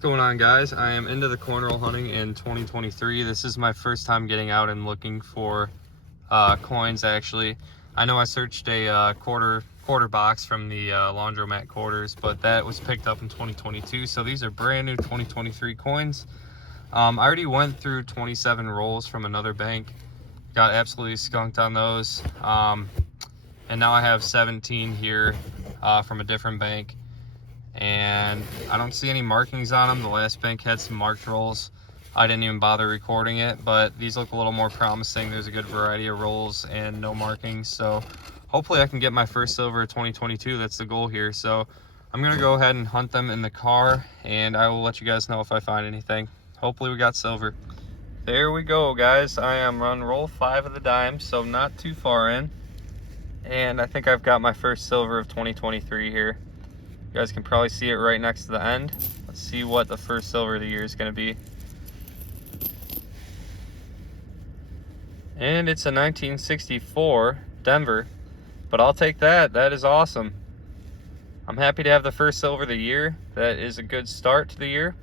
going on, guys? I am into the coin roll hunting in 2023. This is my first time getting out and looking for coins. Actually, I know I searched a quarter box from the Laundromat quarters, but that was picked up in 2022. So these are brand new 2023 coins. I already went through 27 rolls from another bank, got absolutely skunked on those, and now I have 17 here from a different bank. And I don't see any markings on them. The last bank had some marked rolls. I didn't even bother recording it, but these look a little more promising. There's a good variety of rolls and no markings, so hopefully I can get my first silver of 2022. That's the goal here. So I'm gonna go ahead and hunt them in the car, and I will let you guys know if I find anything. Hopefully we got silver. There we go, guys. I am on roll 5 of the dime, so not too far in, and I think I've got my first silver of 2023 here. You guys can probably see it right next to the end. Let's see what the first silver of the year is going to be. And it's a 1964 Denver, but I'll take that. That is awesome. I'm happy to have the first silver of the year. That is a good start to the year.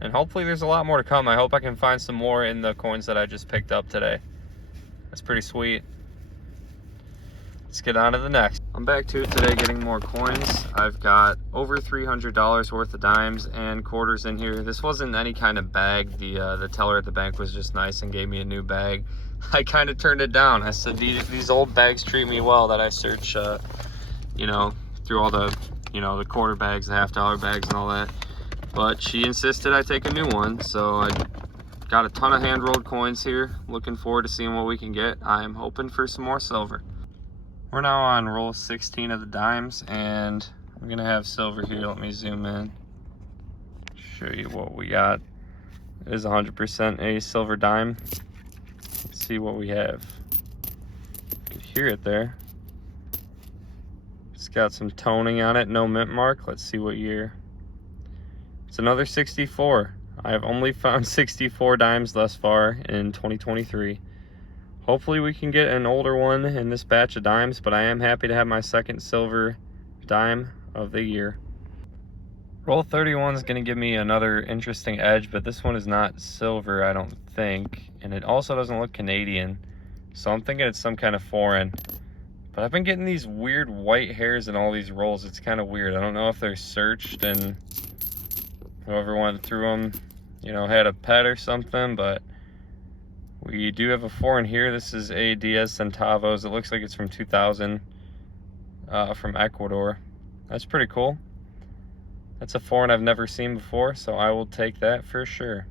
And hopefully there's a lot more to come. I hope I can find some more in the coins that I just picked up today. That's pretty sweet. Let's get on to the next. I'm back to it today getting more coins. I've got over $300 worth of dimes and quarters in here. This wasn't any kind of bag. The teller at the bank was just nice and gave me a new bag. I kind of turned it down. I said, these old bags treat me well, that I search, you know, through all the, the quarter bags, the $half bags and all that. But she insisted I take a new one. So I got a ton of hand-rolled coins here. Looking forward to seeing what we can get. I am hoping for some more silver. We're now on roll 16 of the dimes, and I'm gonna have silver here. Let me zoom in, show you what we got. It is 100% a silver dime. Let's see what we have. You can hear it there. It's got some toning on it, no mint mark. Let's see what year. It's another 64. I have only found 64 dimes thus far in 2023. Hopefully we can get an older one in this batch of dimes, but I am happy to have my second silver dime of the year. Roll 31 is going to give me another interesting edge, but this one is not silver, I don't think. And it also doesn't look Canadian, so I'm thinking it's some kind of foreign. But I've been getting these weird white hairs in all these rolls. It's kind of weird. I don't know if they're searched and whoever went through them, had a pet or something, but we do have a foreign here. This is a Diez Centavos. It looks like it's from 2000, from Ecuador. That's pretty cool. That's a foreign I've never seen before, so I will take that for sure.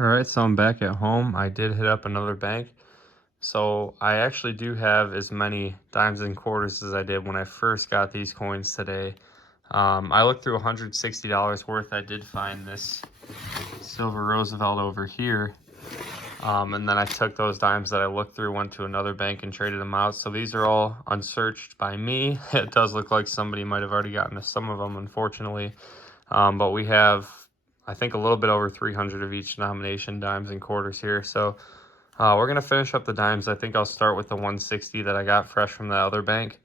All right, so I'm back at home. I did hit up another bank. So I actually do have as many dimes and quarters as I did when I first got these coins today. I looked through $160 worth. I did find this silver Roosevelt over here. And then I took those dimes that I looked through, went to another bank and traded them out. So these are all unsearched by me. It does look like somebody might have already gotten to some of them, unfortunately. But we have, I think, a little bit over 300 of each denomination, dimes and quarters here. So we're going to finish up the dimes. I think I'll start with the 160 that I got fresh from the other bank,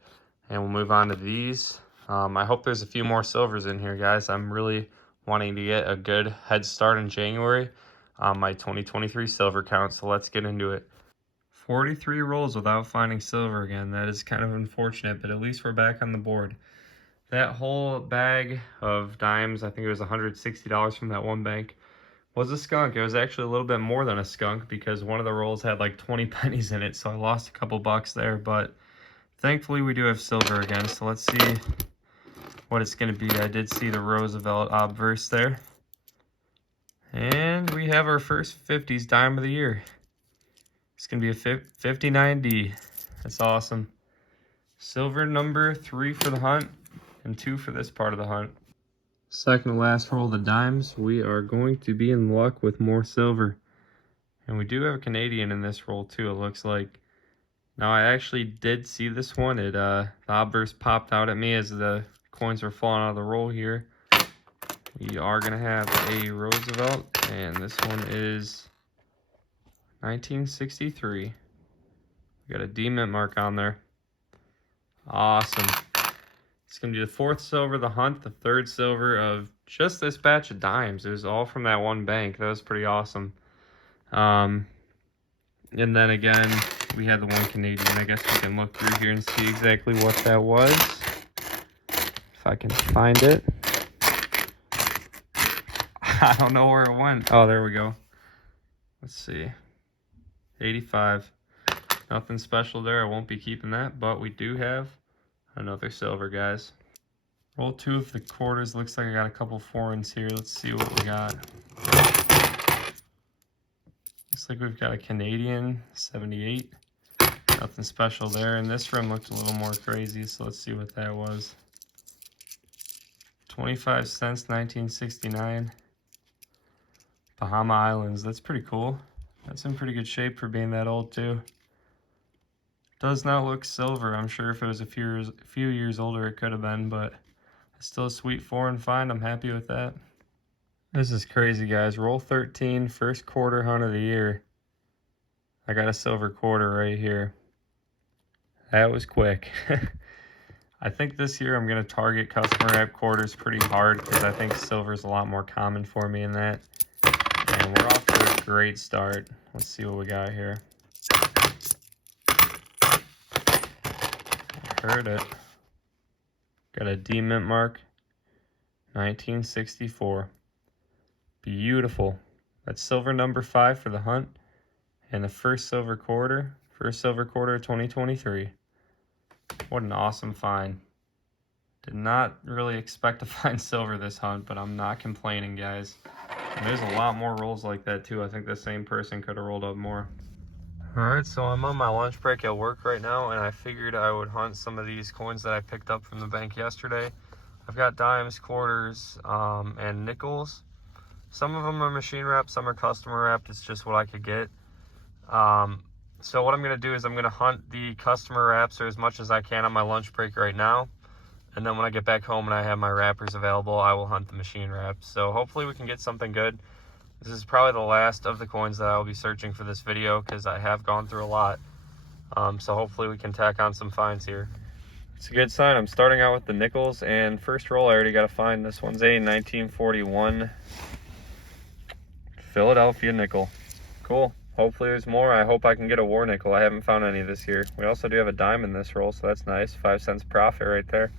and we'll move on to these. I hope there's a few more silvers in here, guys. I'm really wanting to get a good head start in January on my 2023 silver count, so let's get into it. 43 rolls without finding silver again. That is kind of unfortunate, but at least we're back on the board. That whole bag of dimes, I think it was $160 from that one bank, was a skunk. It was actually a little bit more than a skunk because one of the rolls had like 20 pennies in it, so I lost a couple bucks there, but thankfully we do have silver again, so let's see what it's going to be. I did see the Roosevelt obverse there. And we have our first 50s dime of the year. It's going to be a 59D. That's awesome. Silver number 3 for the hunt and 2 for this part of the hunt. Second to last roll of the dimes. We are going to be in luck with more silver. And we do have a Canadian in this roll too, it looks like. Now I actually did see this one. The obverse popped out at me as the coins were falling out of the roll here. We are going to have a Roosevelt, and this one is 1963. We got a D mint mark on there. Awesome. It's going to be the 4th silver of the hunt, the 3rd silver of just this batch of dimes. It was all from that one bank. That was pretty awesome. And then again, we had the one Canadian. I guess we can look through here and see exactly what that was. If I can find it. I don't know where it went. Oh, there we go. Let's see. 85. Nothing special there. I won't be keeping that, but we do have another silver, guys. Roll 2 of the quarters. Looks like I got a couple foreigns here. Let's see what we got. Looks like we've got a Canadian 78. Nothing special there. And this rim looked a little more crazy, so let's see what that was. 25 cents, 1969. Bahama Islands. That's pretty cool. That's in pretty good shape for being that old too. Does not look silver. I'm sure if it was a few years older it could have been, but it's still a sweet foreign find. I'm happy with that. This is crazy, guys. Roll 13, first quarter hunt of the year. I got a silver quarter right here. That was quick. I think this year I'm going to target customer wrap quarters pretty hard because I think silver is a lot more common for me in that. And we're off to a great start. Let's see what we got here. Heard it. Got a D mint mark. 1964. Beautiful. That's silver number 5 for the hunt. And the first silver quarter of 2023. What an awesome find. Did not really expect to find silver this hunt, but I'm not complaining, guys. And there's a lot more rolls like that too. I think the same person could have rolled up more. Alright, so I'm on my lunch break at work right now, and I figured I would hunt some of these coins that I picked up from the bank yesterday. I've got dimes, quarters, and nickels. Some of them are machine wrapped, some are customer wrapped. It's just what I could get. So what I'm going to do is I'm going to hunt the customer wraps or as much as I can on my lunch break right now. And then when I get back home and I have my wrappers available, I will hunt the machine wraps. So hopefully we can get something good. This is probably the last of the coins that I will be searching for this video because I have gone through a lot. So hopefully we can tack on some finds here. It's a good sign. I'm starting out with the nickels, and first roll I already got a find. This one's a 1941 Philadelphia nickel. Cool. Hopefully there's more. I hope I can get a war nickel. I haven't found any this year. We also do have a dime in this roll, so that's nice. 5 cents profit right there.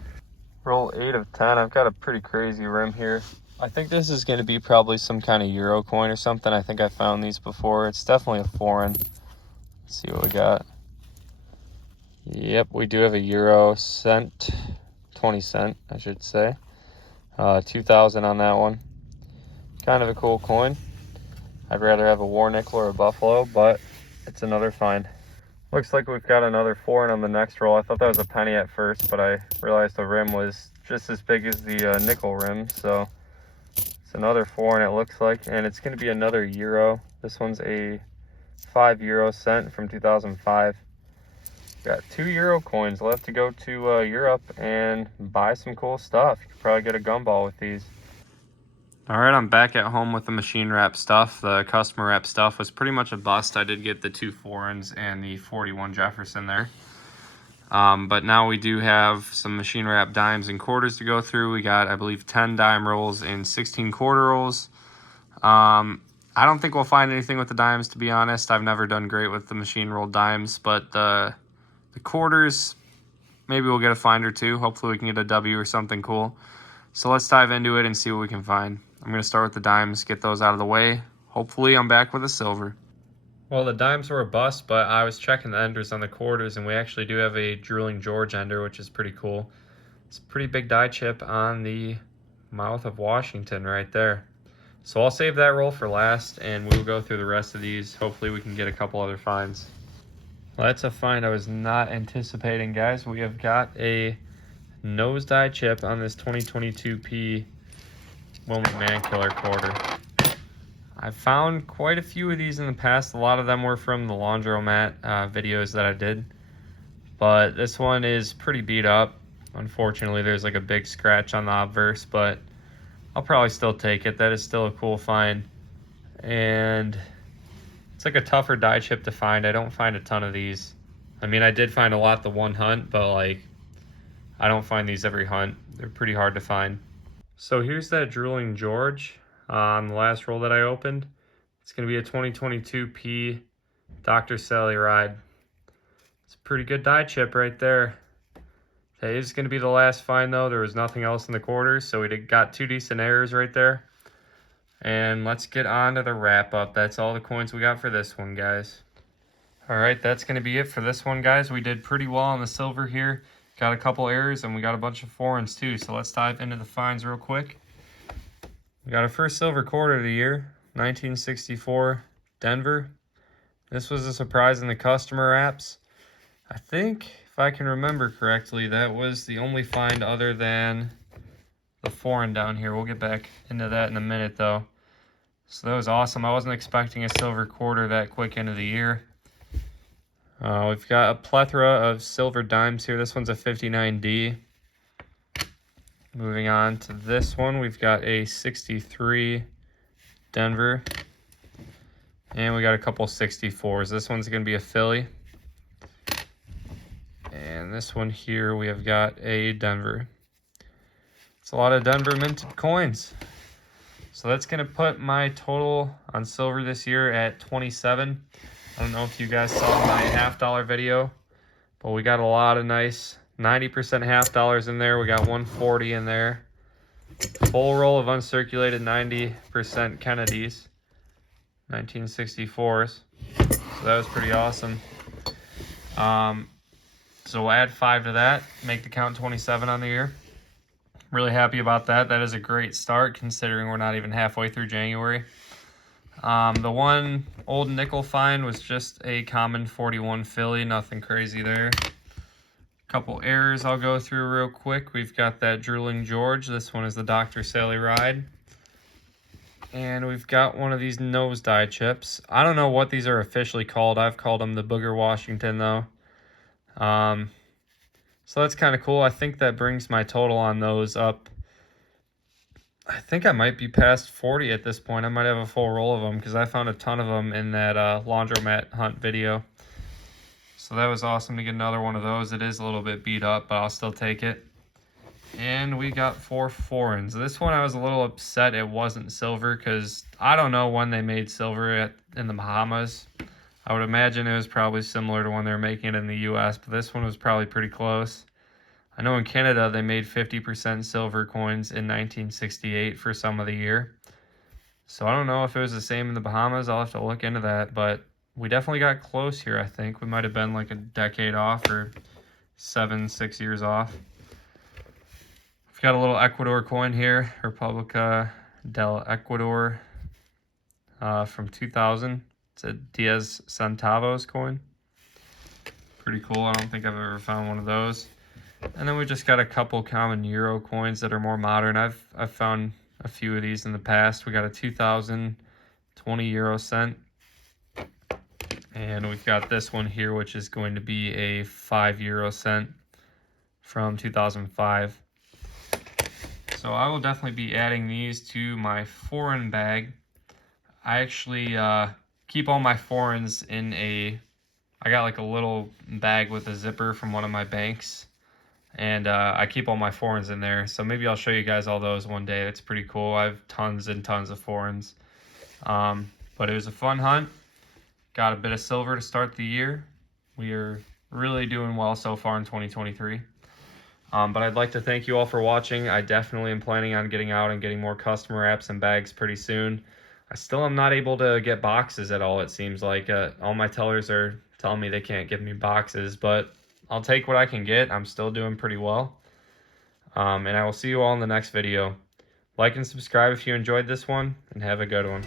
Roll 8 of 10. I've got a pretty crazy rim here. I think this is going to be probably some kind of Euro coin or something. I think I found these before. It's definitely a foreign. Let's see what we got. Yep, we do have a Euro cent. 20 cent, I should say. 2,000 on that one. Kind of a cool coin. I'd rather have a war nickel or a buffalo, but it's another find. Looks like we've got another foreign on the next roll. I thought that was a penny at first, but I realized the rim was just as big as the nickel rim. So it's another foreign, it looks like, and it's going to be another Euro. This one's a 5 Euro cent from 2005. Got 2 Euro coins left to go to Europe and buy some cool stuff. You could probably get a gumball with these. Alright, I'm back at home with the machine wrap stuff. The customer wrap stuff was pretty much a bust. I did get the 2 foreigns and the 41 Jefferson there. But now we do have some machine wrap dimes and quarters to go through. We got, I believe, 10 dime rolls and 16 quarter rolls. I don't think we'll find anything with the dimes, to be honest. I've never done great with the machine rolled dimes, but the quarters, maybe we'll get a find or two. Hopefully we can get a W or something cool. So let's dive into it and see what we can find. I'm going to start with the dimes, get those out of the way. Hopefully I'm back with a silver. Well, the dimes were a bust, but I was checking the enders on the quarters, and we actually do have a Drooling George ender, which is pretty cool. It's a pretty big die chip on the mouth of Washington right there. So I'll save that roll for last, and we will go through the rest of these. Hopefully we can get a couple other finds. Well, that's a find I was not anticipating, guys. We have got a nose die chip on this 2022P Wilmot Mankiller quarter. I found quite a few of these in the past. A lot of them were from the laundromat videos that I did. But this one is pretty beat up. Unfortunately, there's like a big scratch on the obverse, but I'll probably still take it. That is still a cool find. And it's like a tougher die chip to find. I don't find a ton of these. I mean, I did find a lot the one hunt, but like, I don't find these every hunt. They're pretty hard to find. So here's that Drooling George on the last roll that I opened. It's going to be a 2022 P Dr. Sally Ride. It's a pretty good die chip right there. That is going to be the last find though. There was nothing else in the quarters, so we got 2 decent errors right there. And let's get on to the wrap up. That's all the coins we got for this one, guys. All right, that's going to be it for this one, guys. We did pretty well on the silver here. Got a couple errors, and we got a bunch of foreigns too. So let's dive into the finds real quick. We got our first silver quarter of the year, 1964 Denver. This was a surprise in the customer apps. I think, if I can remember correctly, that was the only find other than the foreign down here. We'll get back into that in a minute, though. So that was awesome. I wasn't expecting a silver quarter that quick into the year. We've got a plethora of silver dimes here. This one's a 59D. Moving on to this one, we've got a 63 Denver. And we got a couple 64s. This one's going to be a Philly. And this one here, we have got a Denver. It's a lot of Denver minted coins. So that's going to put my total on silver this year at 27. I don't know if you guys saw my $half video, but we got a lot of nice 90% half dollars in there. We got 140 in there. Full roll of uncirculated 90% Kennedys, 1964s. So that was pretty awesome. So we'll add 5 to that, make the count 27 on the year. Really happy about that. That is a great start considering we're not even halfway through January. The one old nickel find was just a common 41 Philly, nothing crazy there. Couple errors I'll go through real quick. We've got that Drooling George. This one is the Dr. Sally Ride. And we've got one of these nose die chips. I don't know what these are officially called. I've called them the Booger Washington though. So that's kind of cool. I think that brings my total on those up. I think I might be past 40 at this point. I might have a full roll of them because I found a ton of them in that laundromat hunt video. So that was awesome to get another one of those. It is a little bit beat up, but I'll still take it. And we got 4 foreigns. This one I was a little upset it wasn't silver because I don't know when they made silver in the Bahamas. I would imagine it was probably similar to when they were making it in the US, but this one was probably pretty close. I know in Canada they made 50% silver coins in 1968 for some of the year. So I don't know if it was the same in the Bahamas. I'll have to look into that, but we definitely got close here, I think. We might have been like a decade off or 6 years off. We've got a little Ecuador coin here, República del Ecuador from 2000. It's a 10 centavos coin. Pretty cool. I don't think I've ever found one of those. And then we just got a couple common euro coins that are more modern. I've found a few of these in the past. We got a 2020 euro cent. And we've got this one here, which is going to be a 5 euro cent from 2005. So I will definitely be adding these to my foreign bag. I actually keep all my foreigns in I got like a little bag with a zipper from one of my banks. And I keep all my foreigns in there. So maybe I'll show you guys all those one day. It's pretty cool. I have tons and tons of foreigns. But it was a fun hunt. Got a bit of silver to start the year. We are really doing well so far in 2023. But I'd like to thank you all for watching. I definitely am planning on getting out and getting more customer apps and bags pretty soon. I still am not able to get boxes at all, it seems like. All my tellers are telling me they can't give me boxes, but I'll take what I can get. I'm still doing pretty well. And I will see you all in the next video. Like and subscribe if you enjoyed this one, and have a good one.